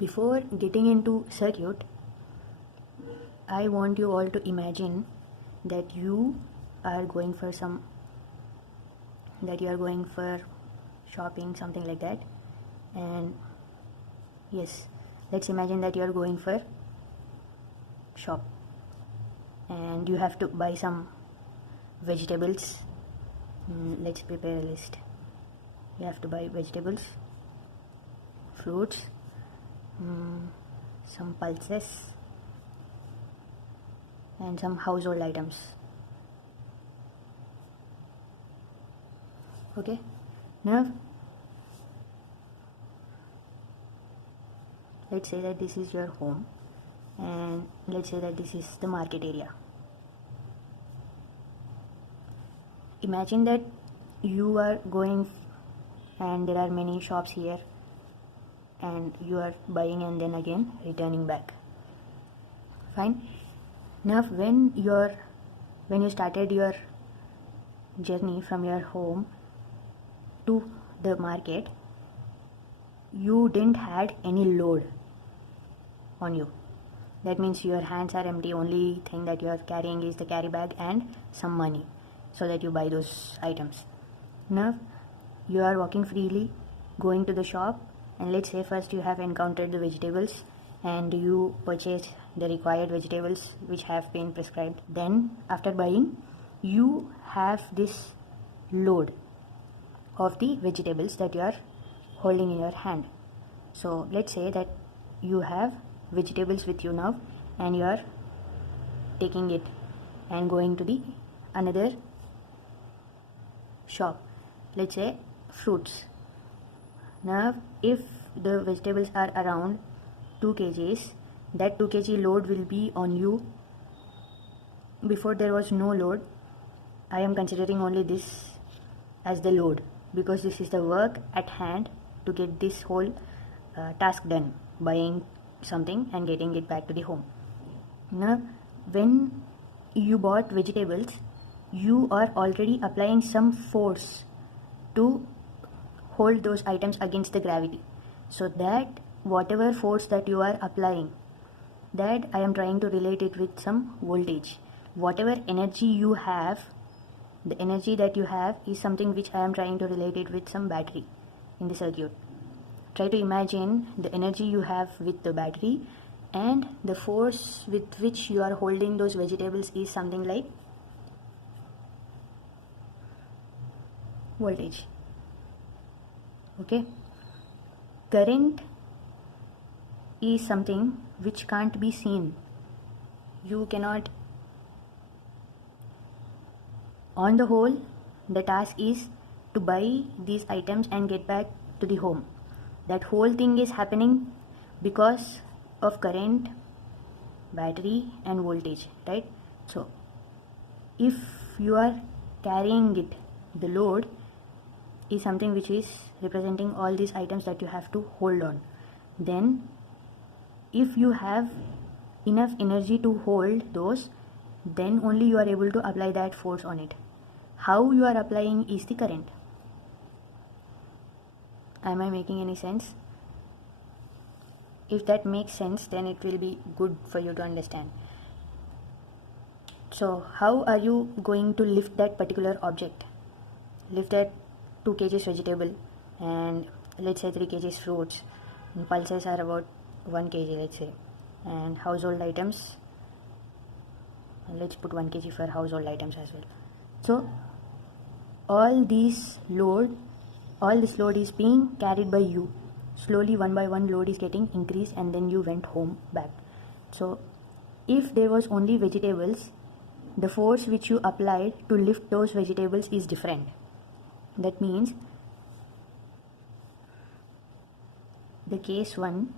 Before getting into circuit, I want you all to imagine that you are going for shopping, something like that. And yes, let's imagine that you are going for shop and you have to buy some vegetables. Let's prepare a list. You have to buy vegetables, fruits, some pulses, and some household items. Okay, now let's say that this is your home, and let's say that this is the market area. Imagine that you are going and there are many shops here, and you are buying and then again returning back. Fine. Now when you started your journey from your home to the market, you didn't had any load on you. That means your hands are empty. Only thing that you are carrying is the carry bag and some money so that you buy those items. Now you are walking freely, going to the shop, and let's say first you have encountered the vegetables and you purchase the required vegetables which have been prescribed. Then after buying, you have this load of the vegetables that you are holding in your hand. So let's say that you have vegetables with you now, and you are taking it and going to the another shop, let's say fruits. Now if the vegetables are around 2 kgs, that 2 kg load will be on you. Before there was no load. I am considering only this as the load because this is the work at hand to get this whole task done, buying something and getting it back to the home. Now when you bought vegetables, you are already applying some force to hold those items against the gravity, so that whatever force that you are applying, that I am trying to relate it with some voltage. Whatever energy you have, the energy that you have is something which I am trying to relate it with some battery in the circuit. Try to imagine the energy you have with the battery, and the force with which you are holding those vegetables is something like voltage. Okay, current is something which can't be seen. You cannot. On the whole, the task is to buy these items and get back to the home. That whole thing is happening because of current, battery and voltage, right? So if you are carrying it, the load is something which is representing all these items that you have to hold on. Then if you have enough energy to hold those, then only you are able to apply that force on it. How you are applying is the current. Am I making any sense? If that makes sense, then it will be good for you to understand. So how are you going to lift that particular object? Lift that 2 kgs vegetable and let's say 3 kgs fruits, and pulses are about 1 kg, let's say, and household items, and let's put 1 kg for household items as well. So all this load is being carried by you. Slowly, one by one, load is getting increased, and then you went home back. So if there was only vegetables, the force which you applied to lift those vegetables is different. That means the case 1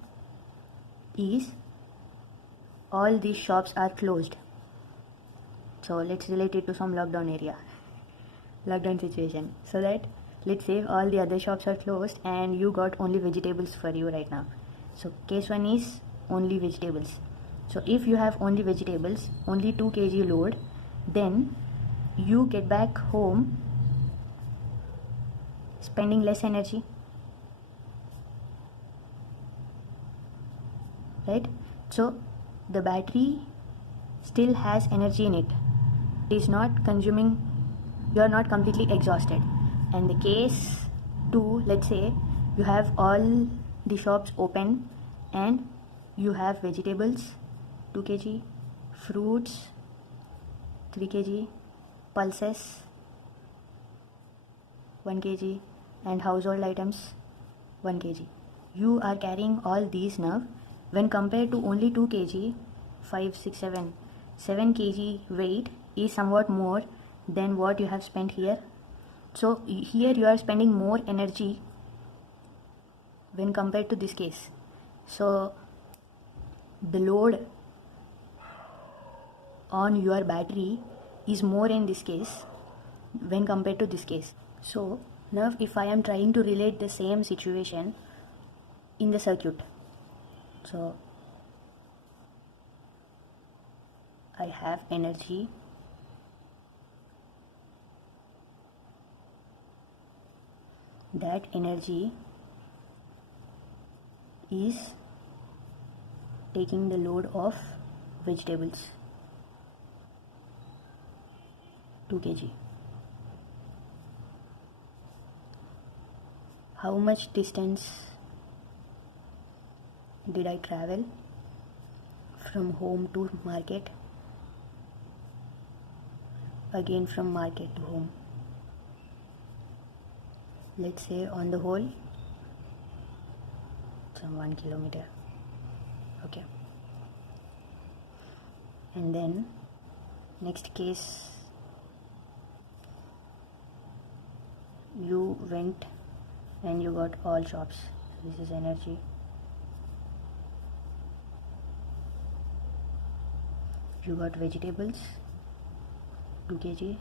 is all these shops are closed. So let's relate it to some lockdown situation. So that let's say all the other shops are closed and you got only vegetables for you right now. So case 1 is only vegetables. So if you have only vegetables, only 2 kg load, then you get back home spending less energy. right? So the battery still has energy in it. It is not consuming, you are not completely exhausted. And the case 2, let's say you have all the shops open and you have vegetables 2 kg, fruits 3 kg, pulses 1 kg, and household items 1 kg. You are carrying all these now. When compared to only 2 kg, 5, 6, 7 kg weight is somewhat more than what you have spent here. So here you are spending more energy when compared to this case. So the load on your battery is more in this case when compared to this case. So now if I am trying to relate the same situation in the circuit, so I have energy, that energy is taking the load of vegetables 2 kg. How much distance did I travel from home to market, again from market to home? Let's say on the whole some 1 kilometer. Okay, and then next case, you went and you got all shops. This is energy. You got vegetables 2 kg,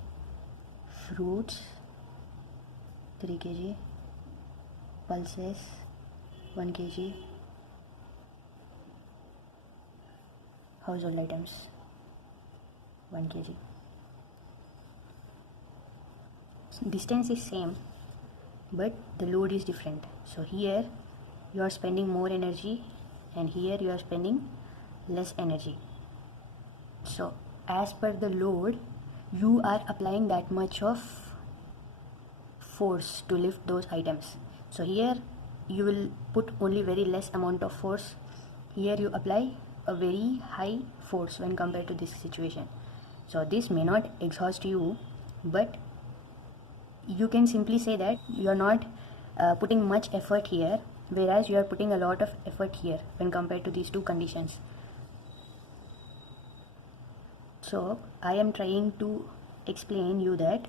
fruits 3 kg, pulses 1 kg, household items 1 kg. Distance is same, but the load is different. So here you are spending more energy and here you are spending less energy. So as per the load, you are applying that much of force to lift those items. So here you will put only very less amount of force. Here you apply a very high force when compared to this situation. So this may not exhaust you, but you can simply say that you are not putting much effort here, whereas you are putting a lot of effort here when compared to these two conditions. So I am trying to explain you that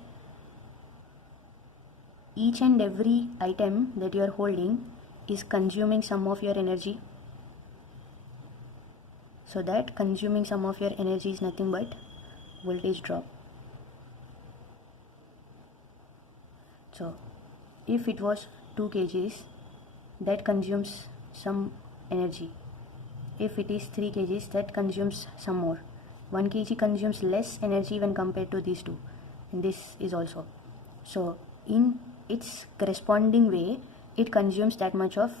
each and every item that you are holding is consuming some of your energy. So that consuming some of your energy is nothing but voltage drop. So if it was 2 kgs, that consumes some energy. If it is 3 kgs, that consumes some more. 1 kg consumes less energy when compared to these two, and this is also. So in its corresponding way, it consumes that much of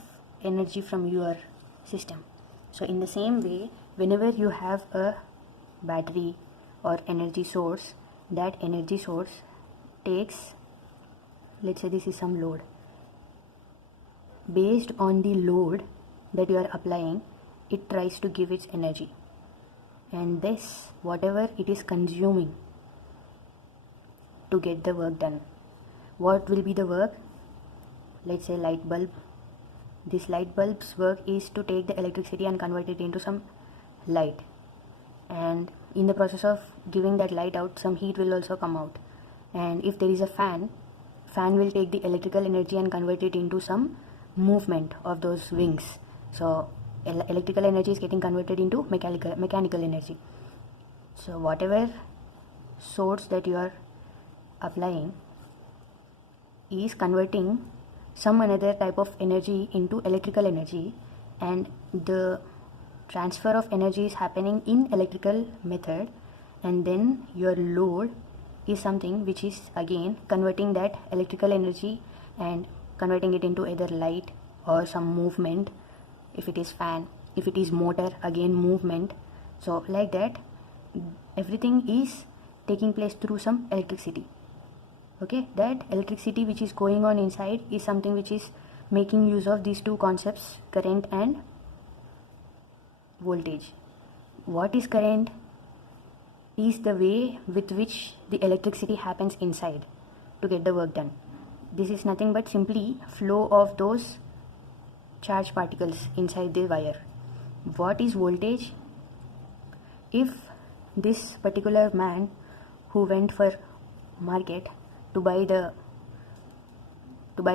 energy from your system. So in the same way, whenever you have a battery or energy source, that energy source takes, let's say this is some load. Based on the load that you are applying, it tries to give its energy, and this, whatever it is consuming to get the work done. What will be the work? Let's say light bulb. This light bulb's work is to take the electricity and convert it into some light, and in the process of giving that light out, some heat will also come out. And if there is a fan will take the electrical energy and convert it into some movement of those wings. So electrical energy is getting converted into mechanical energy. So whatever source that you are applying is converting some another type of energy into electrical energy, and the transfer of energy is happening in electrical method, and then your load is something which is again converting that electrical energy and converting it into either light or some movement if it is fan. if it is motor, again movement. So like that, everything is taking place through some electricity. Okay, that electricity which is going on inside is something which is making use of these two concepts, current and voltage. What is current? Is the way with which the electricity happens inside to get the work done. This is nothing but simply flow of those charged particles inside the wire. What is voltage? If this particular man who went for market to buy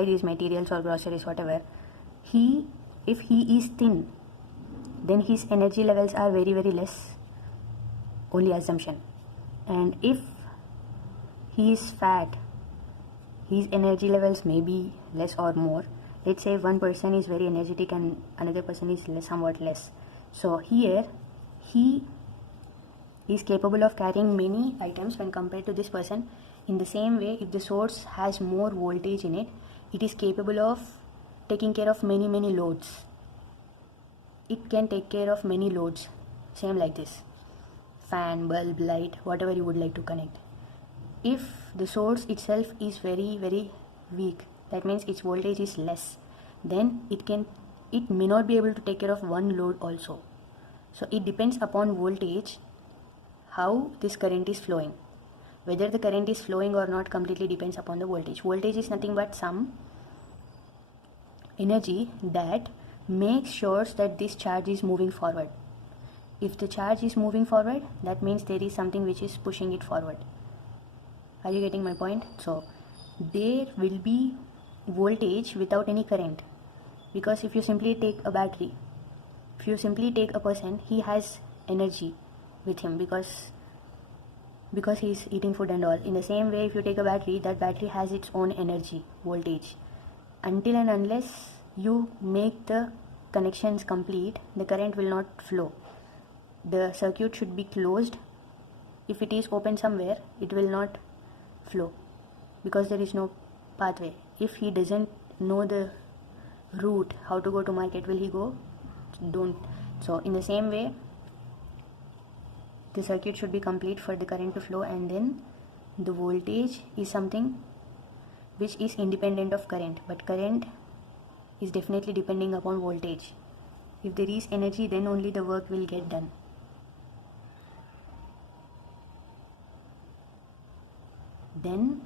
these materials or groceries, whatever, if he is thin, then his energy levels are very very less, only assumption. And if he is fat, his energy levels may be less or more. Let's say one person is very energetic and another person is somewhat less. So here he is capable of carrying many items when compared to this person. In the same way, if the source has more voltage in it, it is capable of taking care of many loads. It can take care of many loads. Same like this. Fan, bulb, light, whatever you would like to connect. If the source itself is very very weak, that means its voltage is less, then it may not be able to take care of one load also. So it depends upon voltage how this current is flowing. Whether the current is flowing or not completely depends upon the voltage. Voltage is nothing but some energy that makes sure that this charge is moving forward. If the charge is moving forward, that means there is something which is pushing it forward. Are you getting my point? So there will be voltage without any current, because if you simply take a battery, if you simply take a person, he has energy with him because he is eating food and all. In the same way, if you take a battery, that battery has its own energy, voltage. Until and unless you make the connections complete, the current will not flow. The circuit should be closed. If it is open somewhere, it will not flow because there is no pathway. If he doesn't know the route how to go to market, will he go? Don't. So in the same way, the circuit should be complete for the current to flow, and then the voltage is something which is independent of current, but current is definitely depending upon voltage. If there is energy, then only the work will get done. Then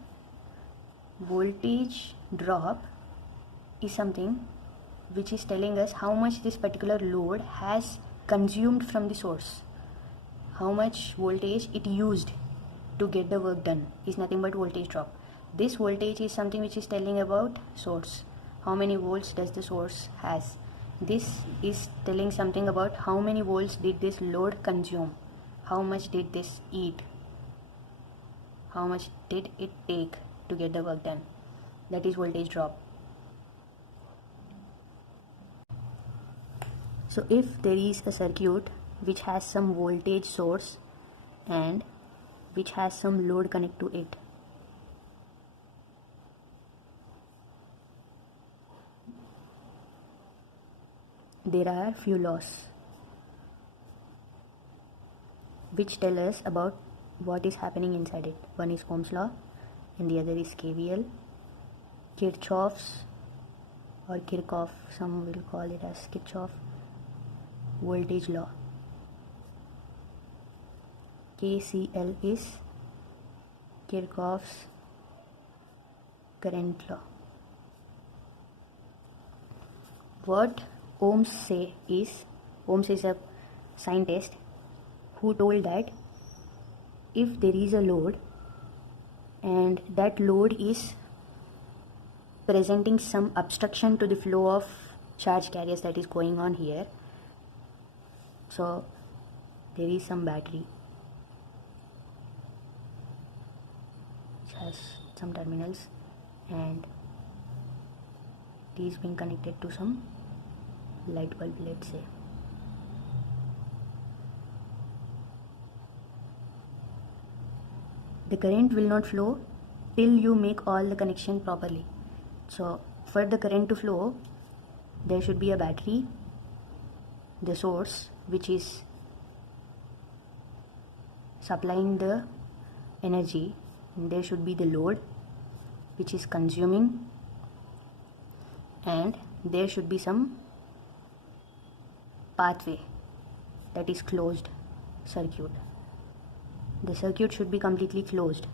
voltage drop is something which is telling us how much this particular load has consumed from the source. How much voltage it used to get the work done is nothing but voltage drop. This voltage is something which is telling about source. How many volts does the source has? This is telling something about how many volts did this load consume. How much did this eat? How much did it take to get the work done? That is voltage drop. So if there is a circuit which has some voltage source and which has some load connect to it, there are few laws which tell us about what is happening inside it. One is Ohm's law and the other is KVL, Kirchhoff's or Kirchhoff, some will call it as Kirchhoff voltage law. KCL is Kirchhoff's current law. What Ohms say is, Ohms is a scientist who told that if there is a load and that load is presenting some obstruction to the flow of charge carriers that is going on here, so there is some battery which has some terminals and it is being connected to some light bulb, let's say. The current will not flow till you make all the connection properly. So for the current to flow, there should be a battery. the source which is supplying the energy, there should be the load which is consuming, and there should be some pathway, that is closed circuit. The circuit should be completely closed.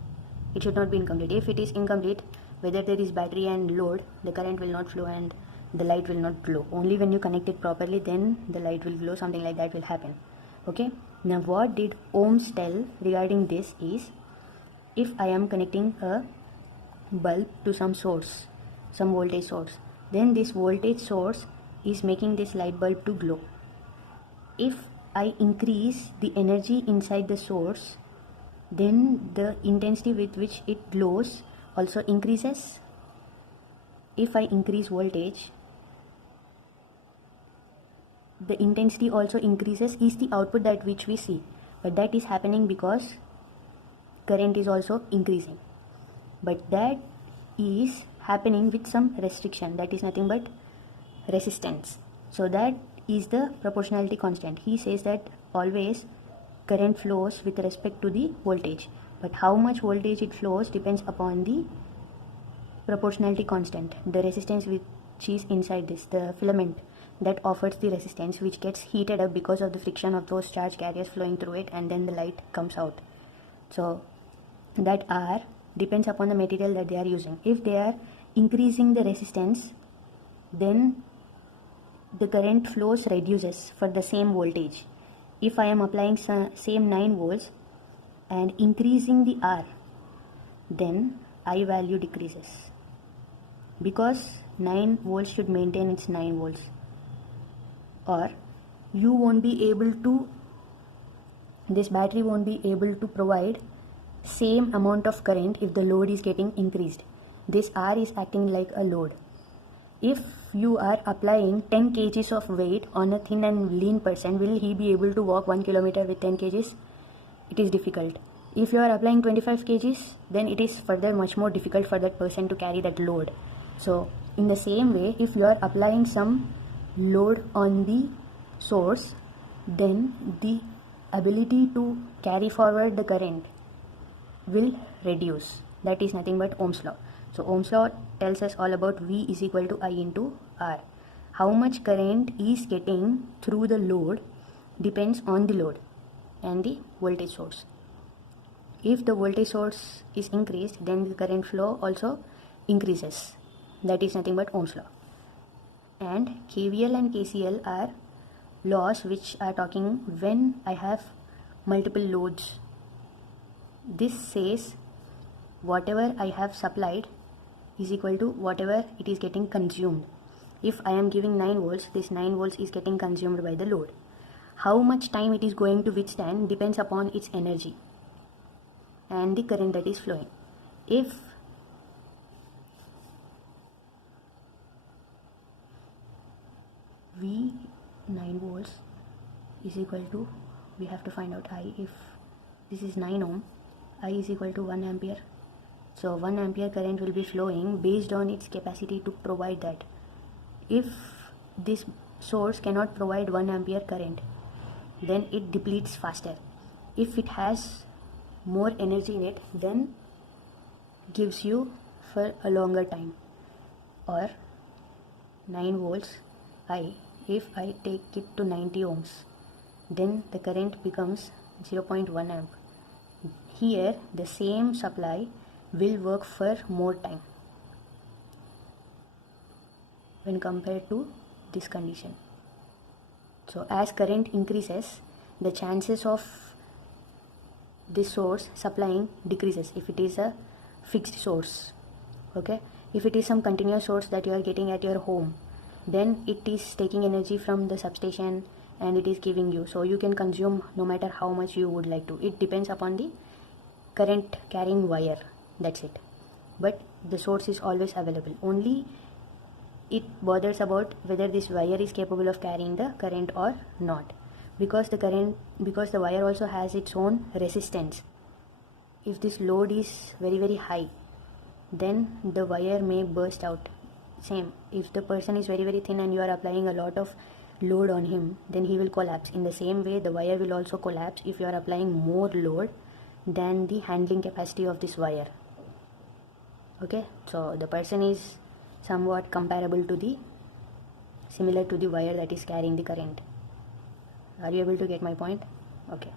It should not be incomplete. If it is incomplete, whether there is battery and load, the current will not flow and the light will not glow. Only when you connect it properly, then the light will glow, something like that will happen. Okay, now what did Ohms tell regarding this is, if I am connecting a bulb to some source, some voltage source, then this voltage source is making this light bulb to glow. If I increase the energy inside the source, then the intensity with which it glows also increases. If I increase voltage, the intensity also increases, is the output that which we see, but that is happening because current is also increasing, but that is happening with some restriction, that is nothing but resistance. So that is the proportionality constant. He says that always current flows with respect to the voltage, but how much voltage it flows depends upon the proportionality constant, the resistance which is inside this, the filament that offers the resistance, which gets heated up because of the friction of those charge carriers flowing through it, and then the light comes out. So that R depends upon the material that they are using. If they are increasing the resistance, then the current flows reduces for the same voltage. If I am applying same 9 volts and increasing the R, then I value decreases, because 9 volts should maintain its 9 volts, or you won't be able to, this battery won't be able to provide same amount of current if the load is getting increased. This R is acting like a load. If you are applying 10 kgs of weight on a thin and lean person, will he be able to walk 1 kilometer with 10 kgs? It is difficult. If you are applying 25 kgs, then it is further much more difficult for that person to carry that load. So in the same way, if you are applying some load on the source, then the ability to carry forward the current will reduce. That is nothing but Ohm's law. So Ohm's law tells us all about V is equal to I into R. How much current is getting through the load depends on the load and the voltage source. If the voltage source is increased, then the current flow also increases. That is nothing but Ohm's law. And KVL and KCL are laws which are talking when I have multiple loads. This says whatever I have supplied is equal to whatever it is getting consumed. If I am giving 9 volts, this 9 volts is getting consumed by the load. How much time it is going to withstand depends upon its energy and the current that is flowing. If V 9 volts is equal to, we have to find out I. If this is 9 ohm, I is equal to 1 ampere. So 1 ampere current will be flowing based on its capacity to provide that. If this source cannot provide 1 ampere current, then it depletes faster. If it has more energy in it, then gives you for a longer time. Or 9 volts I, if I take it to 90 ohms, then the current becomes 0.1 amp. Here the same supply will work for more time when compared to this condition. So as current increases, the chances of this source supplying decreases if it is a fixed source. Okay, if it is some continuous source that you are getting at your home, then it is taking energy from the substation and it is giving you, so you can consume no matter how much you would like to. It depends upon the current carrying wire, that's it. But the source is always available. Only it bothers about whether this wire is capable of carrying the current or not, because the wire also has its own resistance. If this load is very high, then the wire may burst out. Same if the person is very thin and you are applying a lot of load on him, then he will collapse. In the same way, the wire will also collapse if you are applying more load than the handling capacity of this wire. Okay, so the person is somewhat comparable to the similar to the wire that is carrying the current. Are you able to get my point? Okay,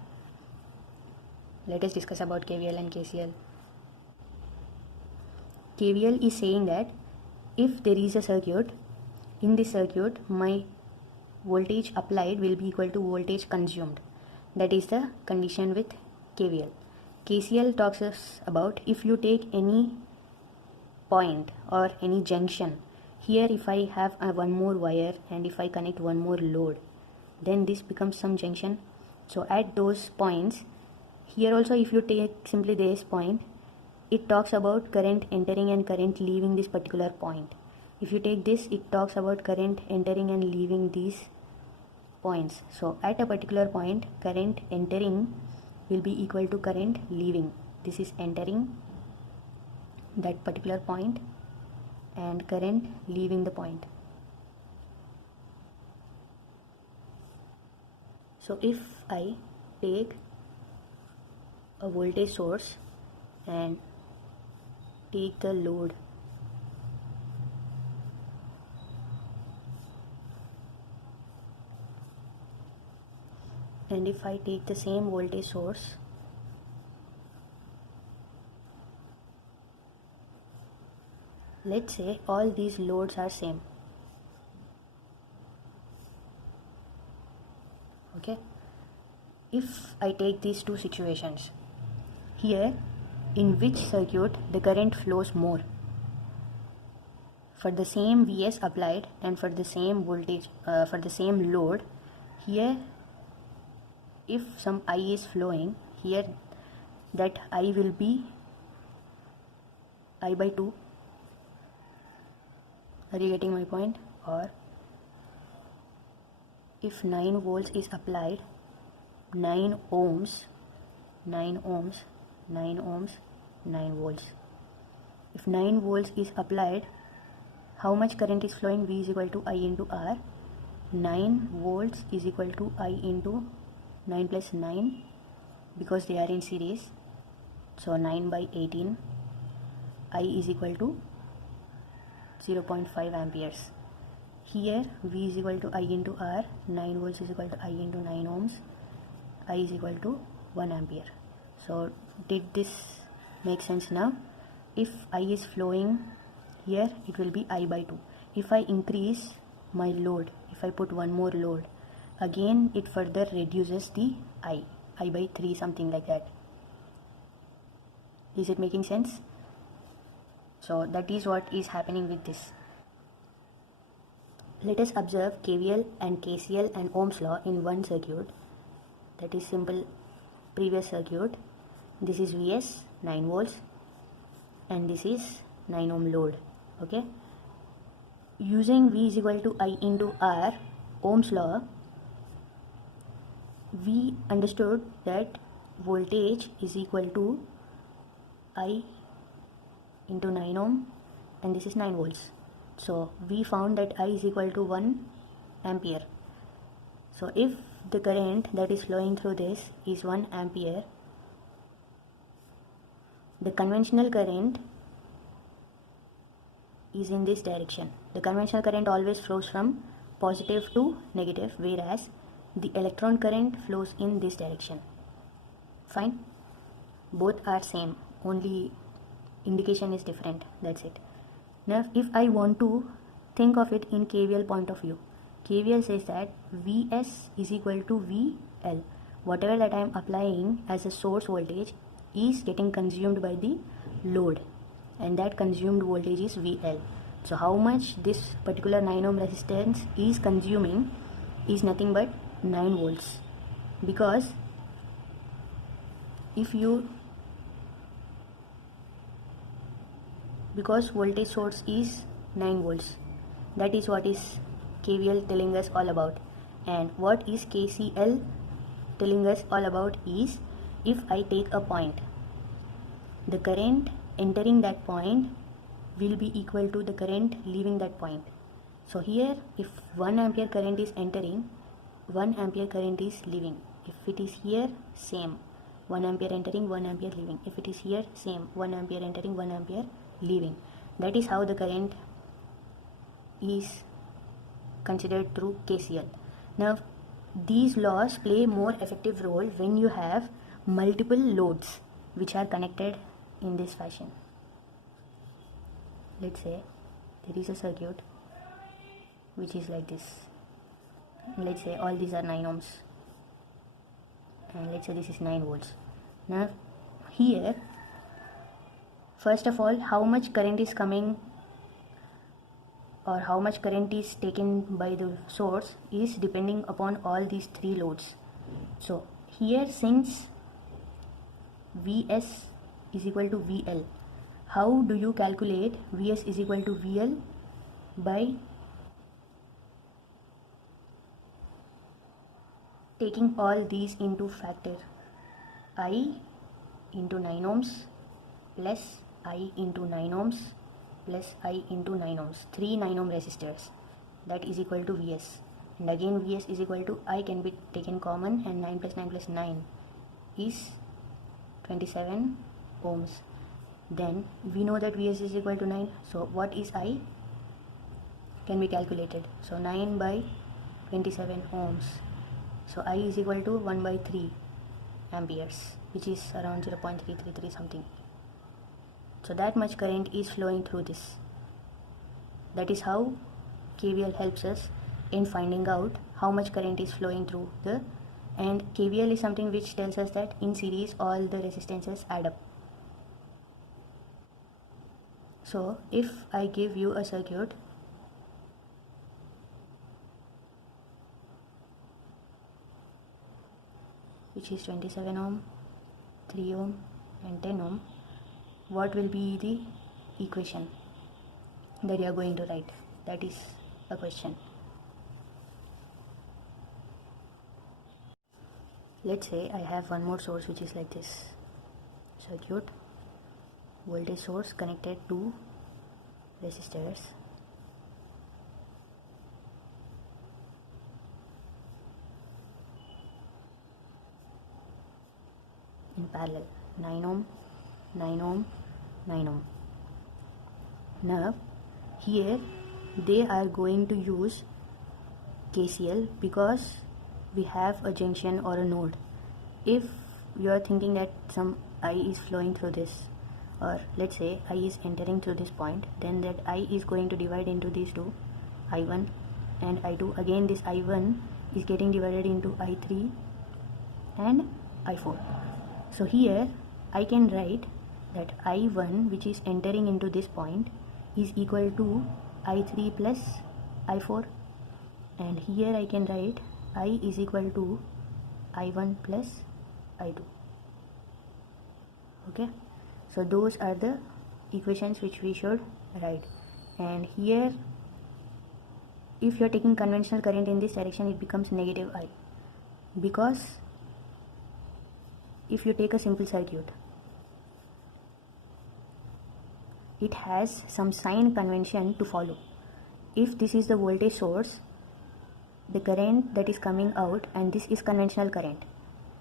let us discuss about KVL and KCL. KVL is saying that if there is a circuit, in this circuit my voltage applied will be equal to voltage consumed. That is the condition with KVL. KCL talks us about if you take any point or any junction. Here if I have one more wire and if I connect one more load, then this becomes some junction. So at those points, here also if you take simply this point, it talks about current entering and current leaving this particular point. If you take this, it talks about current entering and leaving these points. So at a particular point, current entering will be equal to current leaving. This is entering that particular point and current leaving the point. So if I take a voltage source and take the load, and if I take the same voltage source let's say all these loads are same. Okay, if I take these two situations, here in which circuit the current flows more? For the same Vs applied and for the same voltage, for the same load, here if some I is flowing, here that I will be I by 2. Are you getting my point? Or if 9 volts is applied, 9 ohms, 9 ohms, 9 ohms, 9 volts. If 9 volts is applied, how much current is flowing? V is equal to I into R. 9 volts is equal to I into 9 plus 9 because they are in series. So 9 by 18. I is equal to 0.5 amperes. Here V is equal to I into R. 9 volts is equal to I into 9 ohms. I is equal to 1 ampere. So did this make sense now? If I is flowing here, it will be I by 2. If I increase my load, if I put one more load, again it further reduces the I by 3, something like that. Is it making sense? So that is what is happening with this. Let us observe KVL and KCL and Ohm's law in one circuit. That is simple previous circuit. This is Vs 9 volts and this is 9 ohm load. Okay, using V is equal to I into R, Ohm's law, we understood that voltage is equal to I into 9 ohm and this is 9 volts. So we found that I is equal to 1 ampere. So if the current that is flowing through this is 1 ampere, the conventional current is in this direction. The conventional current always flows from positive to negative, whereas the electron current flows in this direction. Fine, both are same, only indication is different, that's it. Now if I want to think of it in KVL point of view, KVL says that Vs is equal to VL. Whatever that I am applying as a source voltage is getting consumed by the load, and that consumed voltage is VL. So how much this particular 9 ohm resistance is consuming is nothing but 9 volts, because because voltage source is 9 volts. That is what is KVL telling us all about. And what is KCL telling us all about is, if I take a point, the current entering that point will be equal to the current leaving that point. So here if 1 ampere current is entering, 1 ampere current is leaving. If it is here, same, 1 ampere entering, 1 ampere leaving. If it is here, same, 1 ampere entering, 1 ampere leaving. That is how the current is considered through KCL. Now these laws play more effective role when you have multiple loads which are connected in this fashion. Let's say there is a circuit which is like this. Let's say all these are 9 ohms, and let's say this is 9 volts. Now here, first of all, how much current is coming or how much current is taken by the source is depending upon all these 3 loads. So here, since Vs is equal to VL, how do you calculate Vs is equal to VL? By taking all these into factor. I into 9 ohms plus I into 9 ohms plus I into 9 ohms, 3 9 ohm resistors, that is equal to Vs. And again Vs is equal to I can be taken common, and 9 plus 9 plus 9 is 27 ohms. Then we know that Vs is equal to 9. So what is I? Can be calculated. So 9 by 27 ohms. So I is equal to 1 by 3 amperes, which is around 0.333 something. So that much current is flowing through this. That is how KVL helps us in finding out how much current is flowing through the, and KVL is something which tells us that in series all the resistances add up. So if I give you a circuit which is 27 ohm, 3 ohm and 10 ohm, what will be the equation that you are going to write? That is a question. Let's say I have one more source which is like this. Circuit, voltage source connected to resistors. In parallel, 9 ohm, 9 ohm, 9 ohm. Now here they are going to use KCL because we have a junction or a node. If you are thinking that some I is flowing through this, or let's say I is entering through this point, then that I is going to divide into these two, I1 and I2. Again this I1 is getting divided into I3 and I4. So here I can write that I1 which is entering into this point is equal to I3 plus I4, and here I can write I is equal to I1 plus I2. Okay, so those are the equations which we should write. And here if you are taking conventional current in this direction, it becomes negative I, because if you take a simple circuit, it has some sign convention to follow. If this is the voltage source, the current that is coming out, and this is conventional current,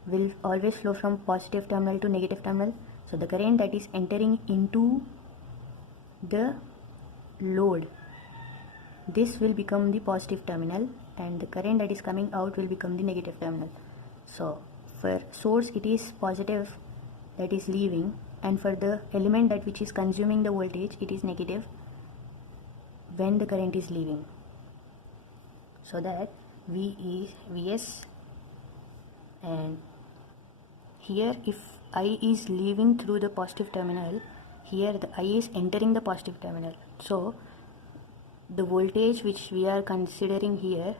will always flow from positive terminal to negative terminal. So the current that is entering into the load, this will become the positive terminal, and the current that is coming out will become the negative terminal. So for source it is positive that is leaving, and for the element that which is consuming the voltage, it is negative when the current is leaving. So that V is Vs, and here if I is leaving through the positive terminal, here the I is entering the positive terminal. So the voltage which we are considering here,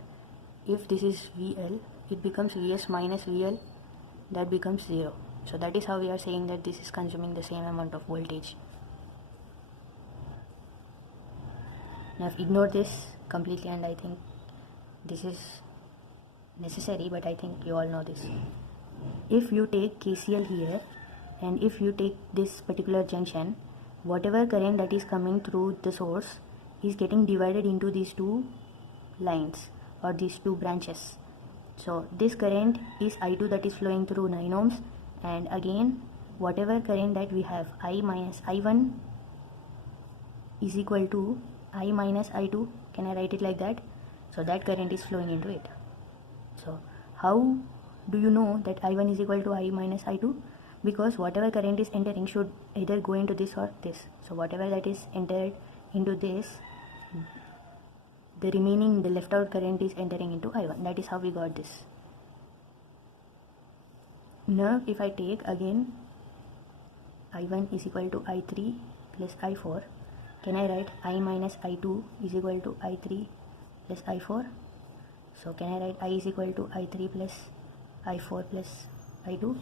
if this is VL, it becomes Vs minus VL, that becomes 0. So that is how we are saying that this is consuming the same amount of voltage. Now I've ignored this completely, and I think this is necessary, but I think you all know this. If you take KCL here, and if you take this particular junction, whatever current that is coming through the source is getting divided into these two lines or these two branches. So this current is I2 that is flowing through 9 ohms, and again whatever current that we have, I minus I1 is equal to I minus I2. Can I write it like that? So that current is flowing into it. So how do you know that I1 is equal to I minus I2? Because whatever current is entering should either go into this or this. So whatever that is entered into this, the remaining, the left out current is entering into I1. That is how we got this. Now if I take again I1 is equal to I3 plus I4, can I write I minus I2 is equal to I3 plus I4? So can I write I is equal to I3 plus I4 plus I2?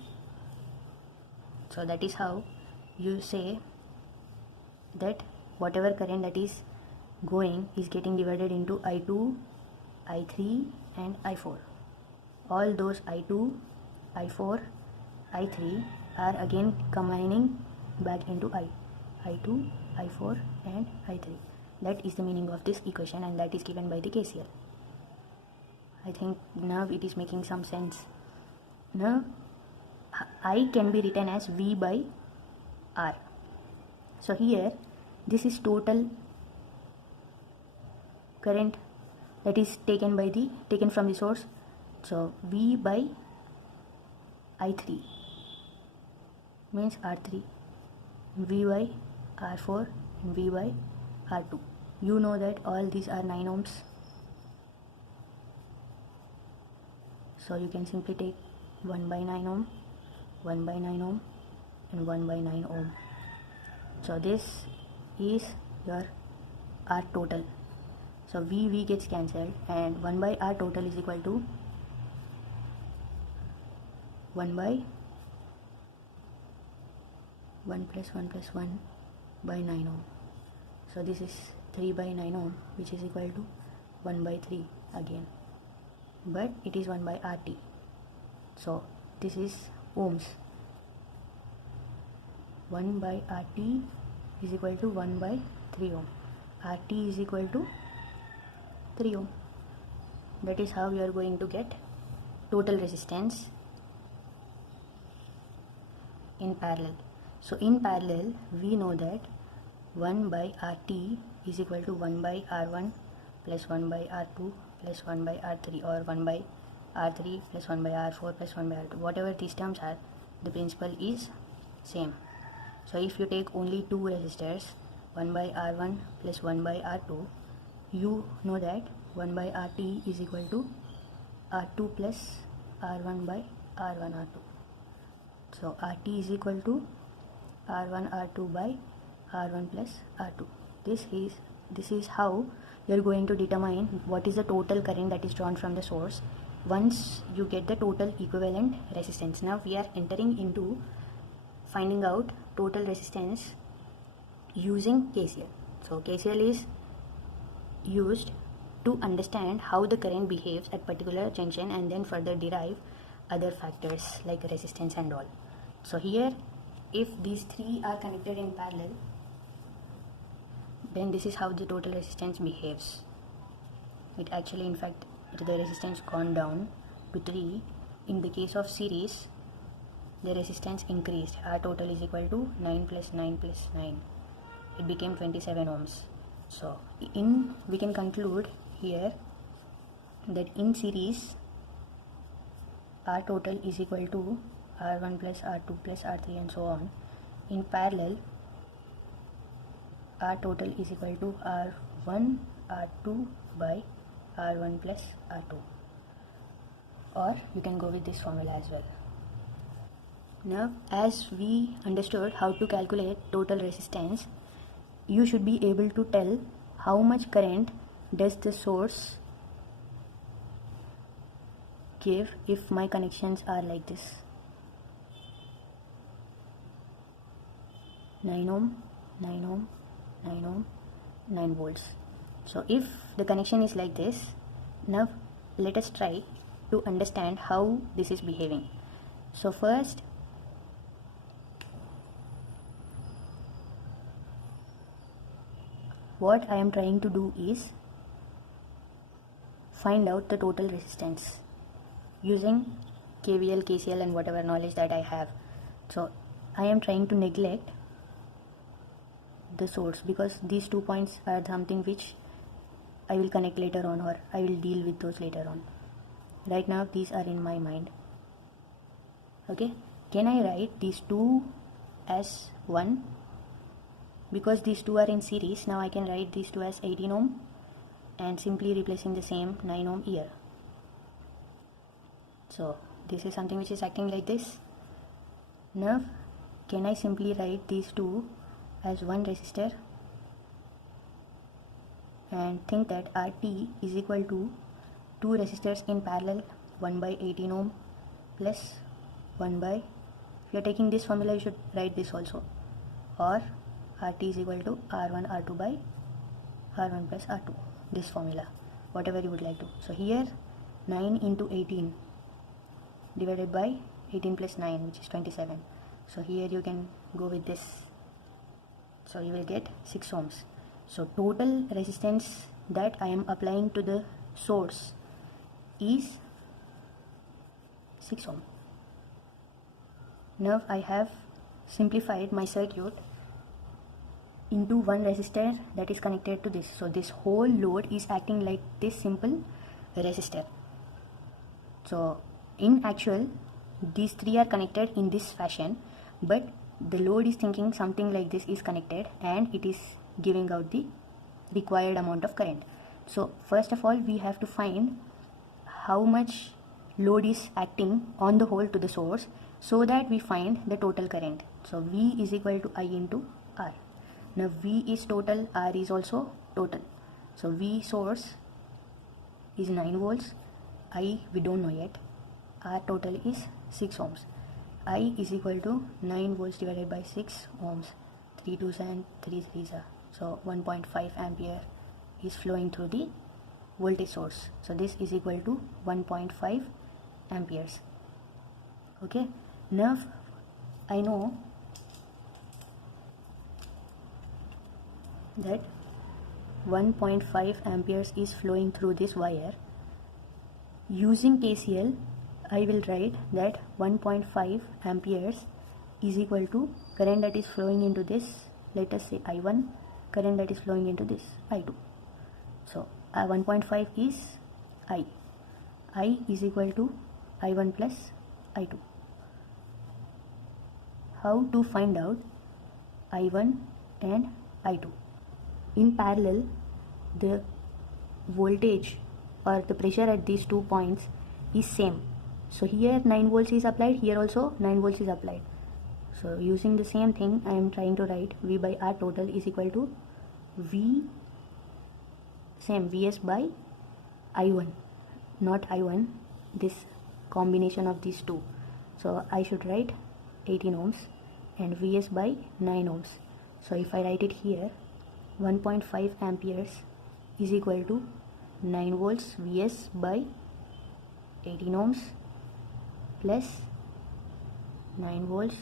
So that is how you say that whatever current that is going is getting divided into I2, I3 and I4. All those I2, I4, I3 are again combining back into I2, I4 and I3. That is the meaning of this equation, and that is given by the KCL. I think now it is making some sense. Now I can be written as V by R. So here this is total current that is taken from the source. So V by I3 means R3, V by R4 and V by R2. You know that all these are 9 ohms. So you can simply take 1 by 9 ohm, 1 by 9 ohm and 1 by 9 ohm. So this is your R total. So V gets cancelled, and 1 by R total is equal to 1 by 1 plus 1 plus 1 by 9 ohm. So this is 3 by 9 ohm, which is equal to 1 by 3 again, but it is 1 by RT. So this is ohms. 1 by RT is equal to 1 by 3 ohm. RT is equal to 3 ohm. That is how we are going to get total resistance in parallel. So in parallel we know that 1 by RT is equal to 1 by R1 plus 1 by R2 plus 1 by R3, or 1 by R3 plus 1 by R4 plus 1 by R2. Whatever these terms are, the principle is same. So if you take only two resistors, 1 by R1 plus 1 by R2, you know that 1 by RT is equal to R2 plus R1 by R1 R2. So RT is equal to R1 R2 by R1 plus R2. This is how you are going to determine what is the total current that is drawn from the source once you get the total equivalent resistance. Now we are entering into finding out total resistance using KCL. So KCL is used to understand how the current behaves at particular junction and then further derive other factors like resistance and all. So here, if these three are connected in parallel, then this is how the total resistance behaves. It actually, in fact, the resistance gone down to 3. In the case of series, the resistance increased. R total is equal to 9 plus 9 plus 9. It became 27 ohms. So we can conclude here that in series, R total is equal to R1 plus R2 plus R3 and so on. In parallel, R total is equal to R1 R2 by R1 plus R2, or you can go with this formula as well. Now as we understood how to calculate total resistance, you should be able to tell how much current does the source give if my connections are like this: 9 ohm, 9 ohm, 9 ohm, 9 volts. So if the connection is like this, now let us try to understand how this is behaving. So first, what I am trying to do is find out the total resistance using KVL, KCL and whatever knowledge that I have. So I am trying to neglect the source because these 2 points are something which I will connect later on, or I will deal with those later on. Right now these are in my mind. Okay, can I write these two as 1? Because these two are in series, now I can write these two as 18 ohm and simply replacing the same 9 ohm here. So this is something which is acting like this. Now can I simply write these two as one resistor and think that RT is equal to two resistors in parallel, 1 by 18 ohm plus 1 by, if you are taking this formula you should write this also, or RT is equal to R1 R2 by R1 plus R2, this formula, whatever you would like to. So here 9 into 18 divided by 18 plus 9, which is 27. So here you can go with this, so you will get 6 ohms. So total resistance that I am applying to the source is 6 ohm. Now I have simplified my circuit into one resistor that is connected to this. So this whole load is acting like this simple resistor. So in actual these three are connected in this fashion, but the load is thinking something like this is connected and it is giving out the required amount of current. So first of all we have to find how much load is acting on the whole to the source, so that we find the total current. So V is equal to I into R. Now V is total, R is also total. So V source is 9 volts, I we don't know yet, R total is 6 ohms. I is equal to 9 volts divided by 6 ohms, 3 2s and 3 3s are. So 1.5 ampere is flowing through the voltage source. So this is equal to 1.5 amperes. Okay, now I know that 1.5 amperes is flowing through this wire. Using KCL I will write that 1.5 amperes is equal to current that is flowing into this, let us say I1, current that is flowing into this I2. So 1.5 is I is equal to I1 plus I2. How to find out I1 and I2? In parallel, the voltage or the pressure at these 2 points is same. So here 9 volts is applied, here also 9 volts is applied. So using the same thing I am trying to write V by R total is equal to V, same Vs by I1, not I1, this combination of these two. So I should write 18 ohms and Vs by 9 ohms. So if I write it here, 1.5 amperes is equal to 9 volts Vs by 18 ohms plus 9 volts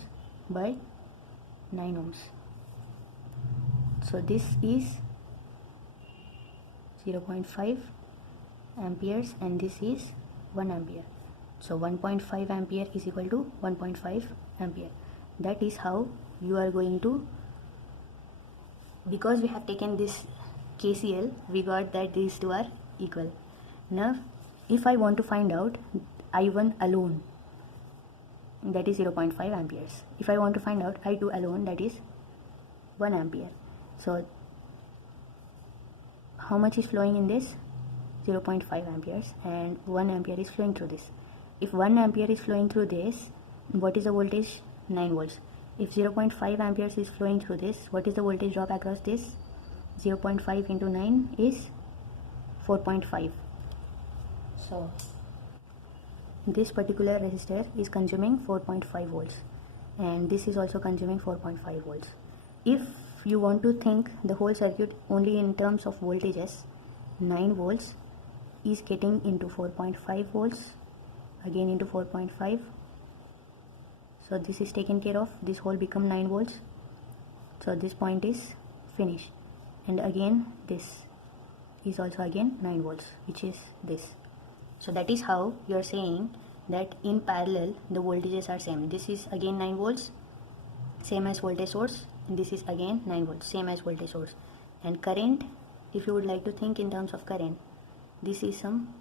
by 9 ohms. So this is 0.5 amperes and this is 1 ampere. So 1.5 ampere is equal to 1.5 ampere. That is how you are going to, because we have taken this KCL, we got that these two are equal. Now if I want to find out I1 alone, that is 0.5 amperes. If I want to find out I2 alone, that is 1 ampere. So how much is flowing in this? 0.5 amperes and 1 ampere is flowing through this. If 1 ampere is flowing through this, what is the voltage? 9 volts. If 0.5 amperes is flowing through this, what is the voltage drop across this? 0.5 into 9 is 4.5. So this particular resistor is consuming 4.5 volts and this is also consuming 4.5 volts. If you want to think the whole circuit only in terms of voltages, 9 volts is getting into 4.5 volts, again into 4.5. So this is taken care of, this whole become 9 volts. So this point is finished and again this is also again 9 volts, which is this. So that is how you are saying that in parallel the voltages are same. This is again 9 volts, same as voltage source, and this is again 9 volts, same as voltage source. And current, if you would like to think in terms of current, this is some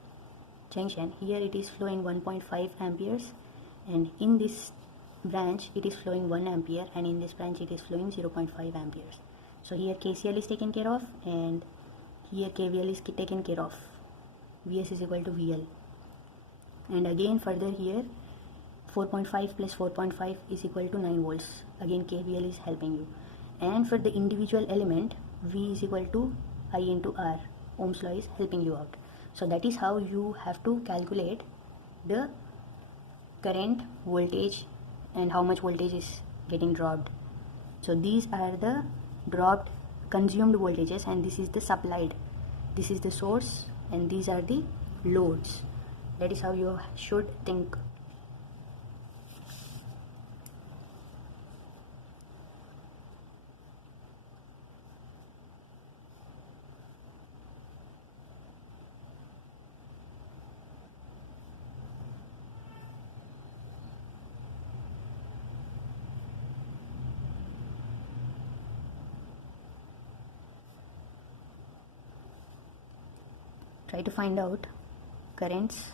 junction. Here it is flowing 1.5 amperes, and in this branch it is flowing 1 ampere, and in this branch it is flowing 0.5 amperes. So here KCL is taken care of, and here KVL is taken care of. Vs is equal to VL. And again further here 4.5 plus 4.5 is equal to 9 volts. Again KVL is helping you. And for the individual element, V is equal to I into R. Ohm's law is helping you out. So that is how you have to calculate the current, voltage, and how much voltage is getting dropped. So these are the dropped consumed voltages, and this is the supplied. This is the source, and these are the loads. That is how you should think. Try to find out currents